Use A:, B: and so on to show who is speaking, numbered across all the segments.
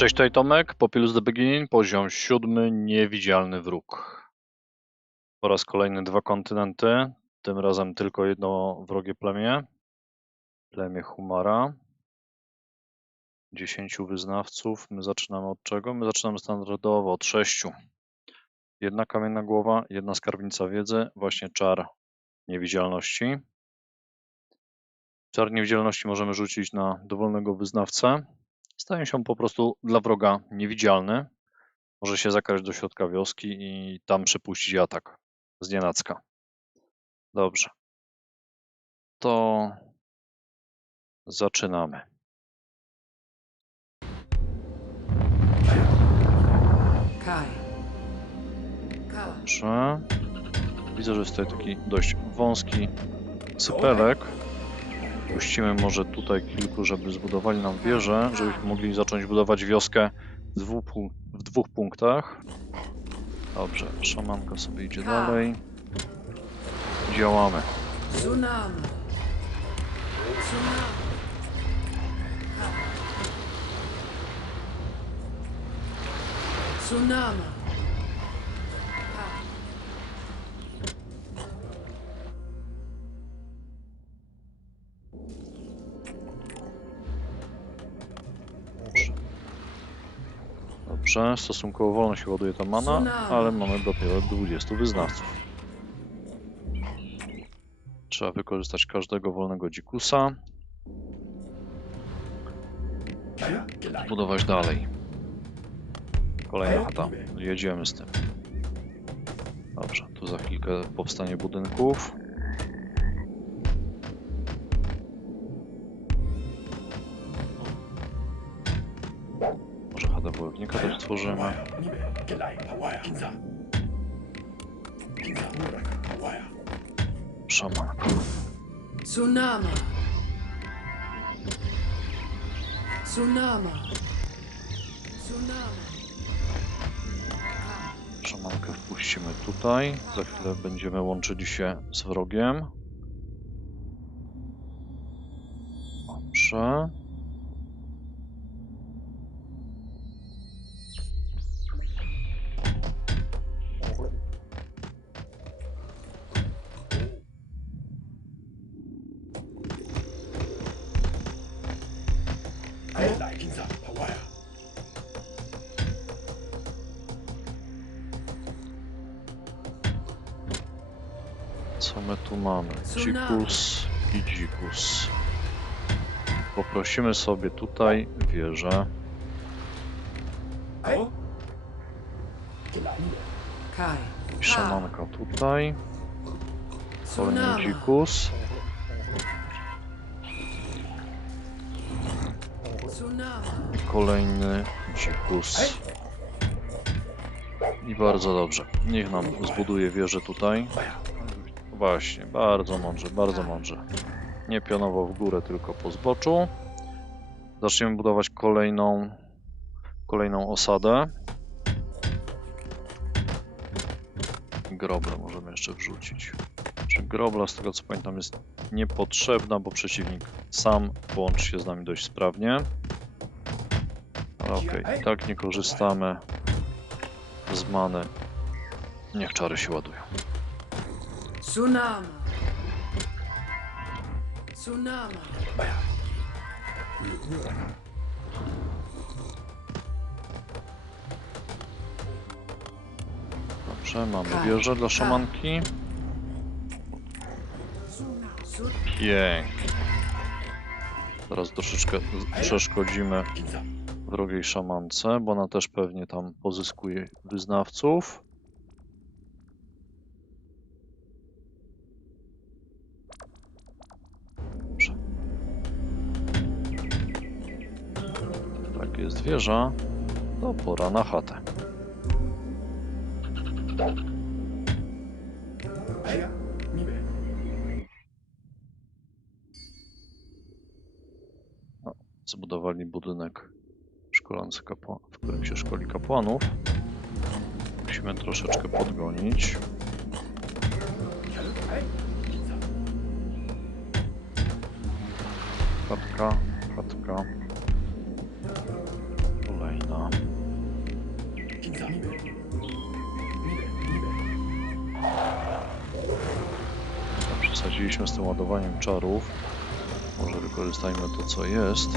A: Cześć, tutaj Tomek, Popilus The Beginning, poziom siódmy, niewidzialny wróg. Po raz kolejny dwa kontynenty, tym razem tylko jedno wrogie plemię, plemię Humara. Dziesięciu wyznawców, my zaczynamy od czego? My zaczynamy standardowo od sześciu. Jedna kamienna głowa, jedna skarbnica wiedzy, właśnie czar niewidzialności. Czar niewidzialności możemy rzucić na dowolnego wyznawcę. Staje się po prostu dla wroga niewidzialny. Może się zakraść do środka wioski i tam przypuścić atak z nienacka. Dobrze. To zaczynamy.
B: Kai. Kala.
A: Dobrze. Widzę, że jest tutaj taki dość wąski sypelek. Puścimy może tutaj kilku, żeby zbudowali nam wieżę, żebyśmy mogli zacząć budować wioskę w dwóch, pu- w dwóch punktach. Dobrze, szamanka sobie idzie dalej. Działamy.
B: Tsunami. Tsunami. Tsunami.
A: Dobrze, stosunkowo wolno się ładuje ta mana, ale mamy dopiero 20 wyznawców. Trzeba wykorzystać każdego wolnego dzikusa. Budować dalej. Kolejna chata. Jedziemy z tym. Dobrze, tu za chwilkę powstanie budynków. Stworzymy. Szamanka.
B: Tsunami. Tsunami. Tsunami.
A: Szamankę wpuścimy tutaj. Za chwilę będziemy łączyli się z wrogiem. Dobrze. Co my tu mamy? Dzikus i dzikus. Poprosimy sobie tutaj wieżę. I szamanka tutaj. Kolejny dzikus.
B: Tsunami.
A: Kolejny dzikus. I bardzo dobrze. Niech nam zbuduje wieżę tutaj. Właśnie, bardzo mądrze, bardzo mądrze. Nie pionowo w górę, tylko po zboczu. Zaczniemy budować kolejną, kolejną osadę. Groble możemy jeszcze wrzucić. Czy grobla, z tego co pamiętam, jest niepotrzebna, bo przeciwnik sam połączy się z nami dość sprawnie. Ale okej, i tak nie korzystamy z many. Niech czary się ładują.
B: Tsunami. Tsunami.
A: Dobrze, mamy wieżę dla szamanki. Pięknie. Teraz troszeczkę przeszkodzimy wrogiej szamance, bo ona też pewnie tam pozyskuje wyznawców. Jest wieża. To pora na chatę. Zbudowali budynek szkolący kapła- w którym się szkoli kapłanów. Musimy troszeczkę podgonić. Chatka, Przesadziliśmy z tym ładowaniem czarów. Może wykorzystajmy to, co jest.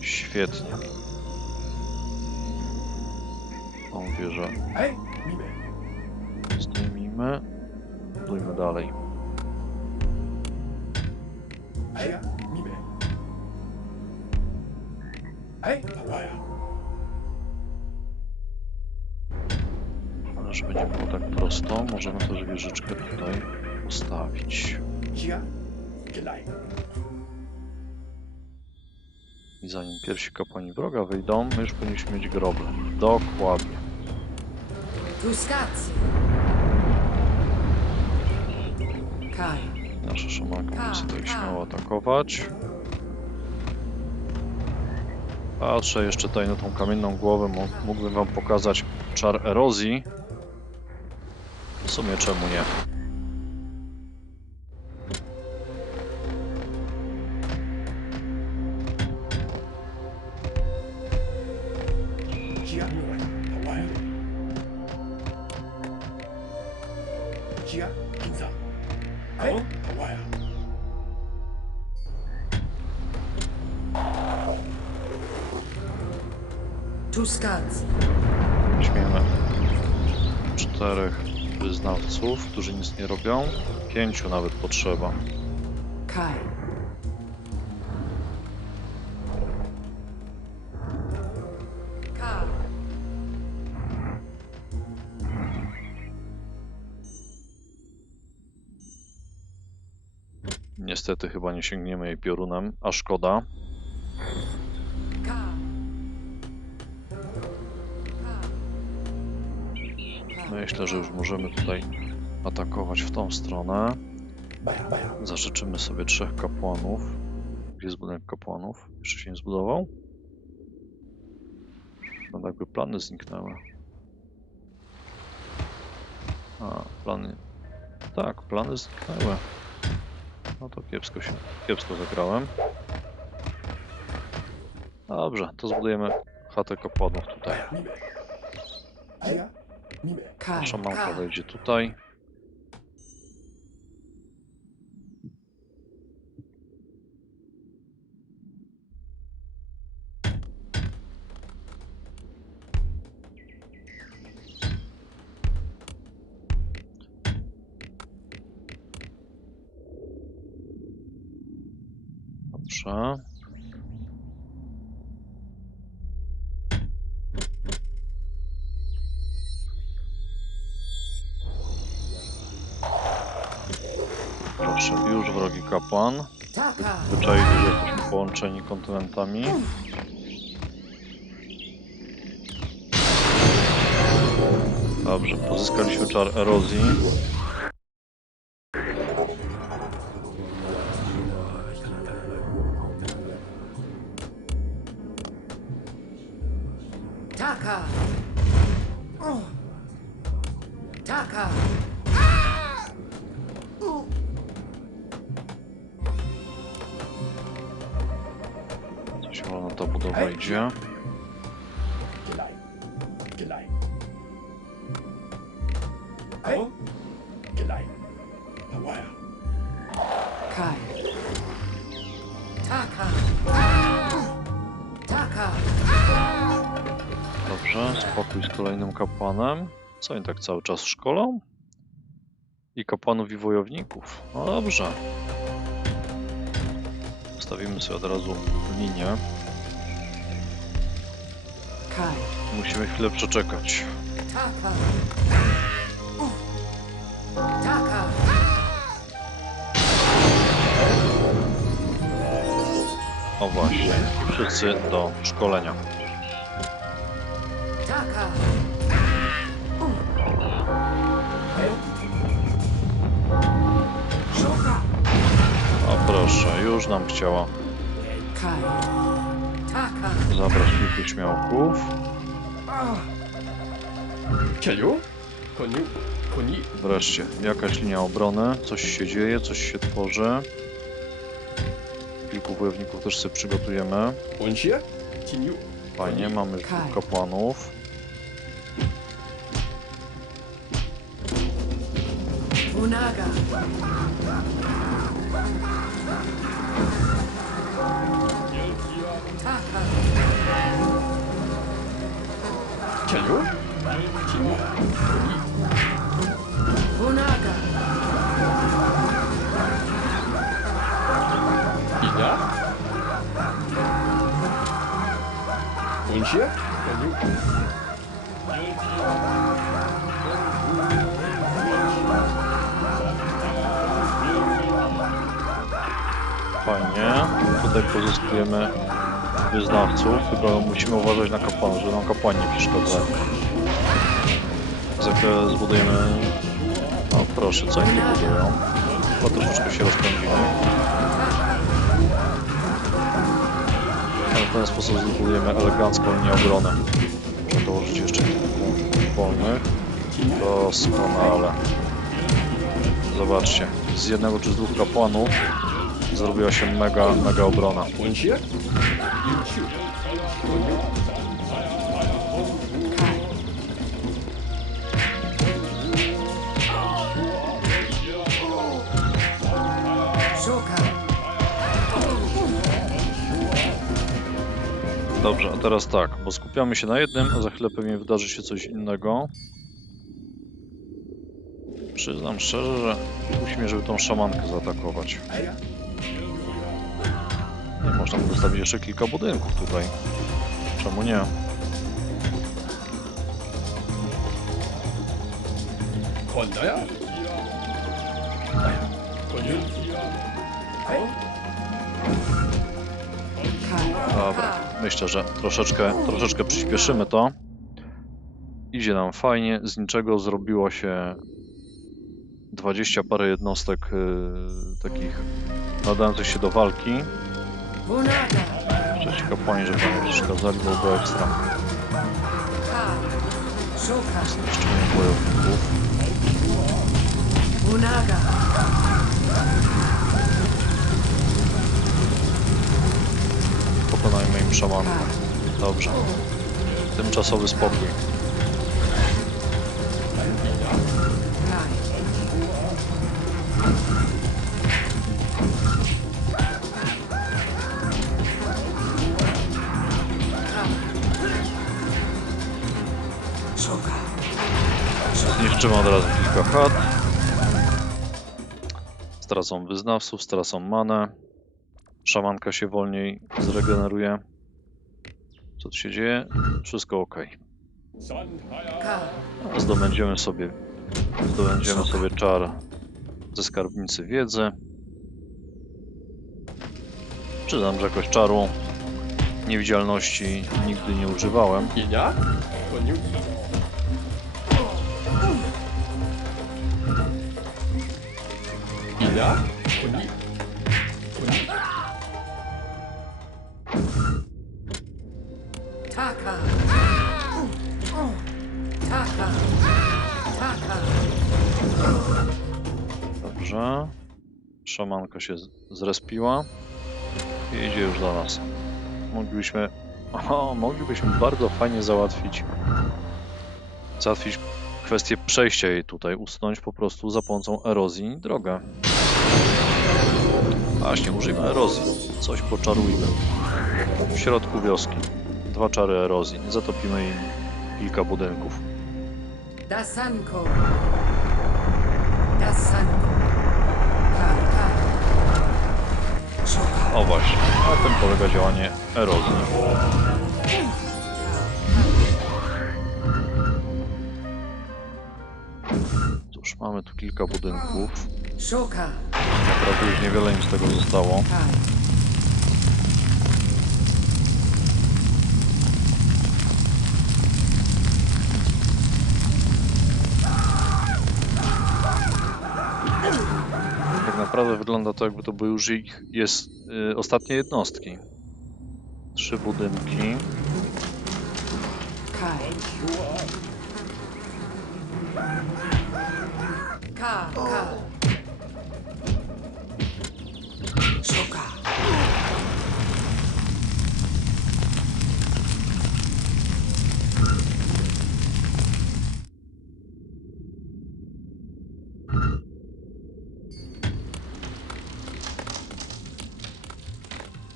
A: Świetnie. Tą wieżę zdejmijmy. Budujmy dalej. Żeby nie było tak prosto, możemy też wieżyczkę tutaj
C: Gelei.
A: I zanim pierwsi kapłani wroga wyjdą, my już powinniśmy mieć groble. Dokładnie. Nasza szamanka może sobie tutaj śmiało atakować. Patrzę jeszcze tutaj na tą kamienną głowę, mógłbym wam pokazać czar erozji. W sumie czemu nie?
C: Hej, Pawaya.
B: Tuscazzi.
A: Weźmiemy czterech wyznawców, którzy nic nie robią. Pięciu nawet potrzeba.
B: Kai.
A: Niestety chyba nie sięgniemy jej piorunem, a szkoda.
B: Kai.
A: Myślę, że już możemy tutaj atakować w tą stronę. Zażyczymy sobie trzech kapłanów. Gdzie jest budynek kapłanów? Jeszcze się nie zbudował? No jakby plany zniknęły. A, plany... Tak, plany zniknęły. No to kiepsko się... kiepsko zagrałem. Dobrze, to zbudujemy chatę kapłanów tutaj. Szamanka
B: Kai.
A: wejdzie tutaj. Dobrze. Proszę, już wrogi kapłan.
B: Taka.
A: Zwyczajnie, że jesteśmy połączeni kontynentami. Dobrze, pozyskaliśmy czar erozji.
B: Taka. Oh. Taka.
A: Coś wolno ta budowa idzie.
C: Gelei. Gelei. Hej, Gelei. Pawaya.
B: Kai. Taka. Taka.
A: Dobrze, spokój z kolejnym kapłanem. Co oni tak cały czas szkolą? I kapłanów i wojowników. No dobrze. Stawimy sobie od razu linię. Musimy chwilę przeczekać. O właśnie, wszyscy do szkolenia.
C: Szoka.
A: O proszę, już nam chciała
B: Kai. Taka.
A: zabrać kilku śmiałków.
C: Kejo? Koni, koni.
A: Wreszcie, jakaś linia obrony, coś się dzieje, coś się tworzy. Kilku wojowników też sobie przygotujemy.
C: Tinyu.
A: Fajnie, mamy
B: Kaj.
A: dwóch kapłanów.
B: Unaga.
C: Can you?
B: Unaga.
C: Ida? Unchia? Can you?
A: Fajnie. Tutaj pozyskujemy wyznawców, tylko musimy uważać na kapłanów, żeby nam kapłani nie przeszkadzali. Za chwilę zbudujemy... O proszę, co tu budują? Chyba troszeczkę się rozpędzimy. Ale w ten sposób zbudujemy elegancką linię obrony. Muszę dołożyć jeszcze kilku wolnych. Doskonale. Zobaczcie, z jednego czy z dwóch kapłanów zrobiła się mega, mega obrona. Dobrze, a teraz tak, bo skupiamy się na jednym, a za chwilę pewnie wydarzy się coś innego. Przyznam szczerze, że musimy, żeby tą szamankę zaatakować. Nie, można by jeszcze kilka budynków tutaj. Czemu nie?
C: Koniu.
B: Kai.
A: Dobra, myślę, że troszeczkę, troszeczkę przyspieszymy to. Idzie nam fajnie, z niczego zrobiło się 20 parę jednostek y, takich nadających się do walki. Ci kapłani, żeby nie przeszkadzali, byłoby ekstra.
B: Kai. Szoka.
A: Zniszczenie bojowników. Pokonajmy im szamankę.
B: Kai.
A: Dobrze. Tymczasowy spokój. Chat. Stracą wyznawców, stracą manę. Szamanka się wolniej zregeneruje. Co tu się dzieje? Wszystko ok. Zdobędziemy sobie, zdobędziemy sobie czar ze skarbnicy wiedzy. Przyznam, że jakoś czaru niewidzialności nigdy nie używałem.
C: Ina. Koniu. Ina. Koni. Koni.
B: Taka. Taka. Taka.
A: Dobrze. Szamanka się zrespiła i idzie już do nas. Moglibyśmy... O, moglibyśmy bardzo fajnie załatwić załatwić kwestię przejścia jej tutaj, usunąć po prostu za pomocą erozji drogę. Właśnie, użyjmy erozji. Coś poczarujmy. W środku wioski. Dwa czary erozji. Zatopimy im kilka budynków.
B: Dasanko. Dasanko. Kai. Szoka.
A: O właśnie, na tym polega działanie erozji. Cóż, mamy tu kilka budynków.
B: Szoka.
A: Naprawdę już niewiele z tego zostało. Tak naprawdę wygląda to, jakby to były już ich jest y, ostatnie jednostki. Trzy budynki.
B: Kai. Ka. Ka. szuka.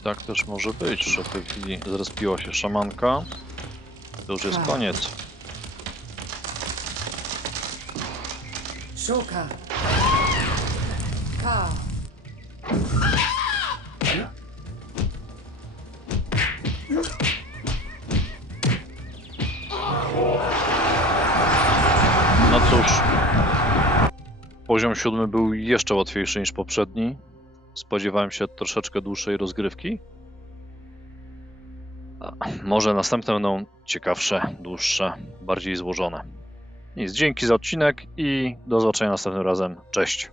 A: Tak też może być, że w tej chwili zrespiła się szamanka. To już jest
B: tak.
A: koniec.
B: Szuka.
A: No cóż, poziom siódmy był jeszcze łatwiejszy niż poprzedni. Spodziewałem się troszeczkę dłuższej rozgrywki. Może następne będą ciekawsze, dłuższe, bardziej złożone. Nic, dzięki za odcinek i do zobaczenia następnym razem. Cześć.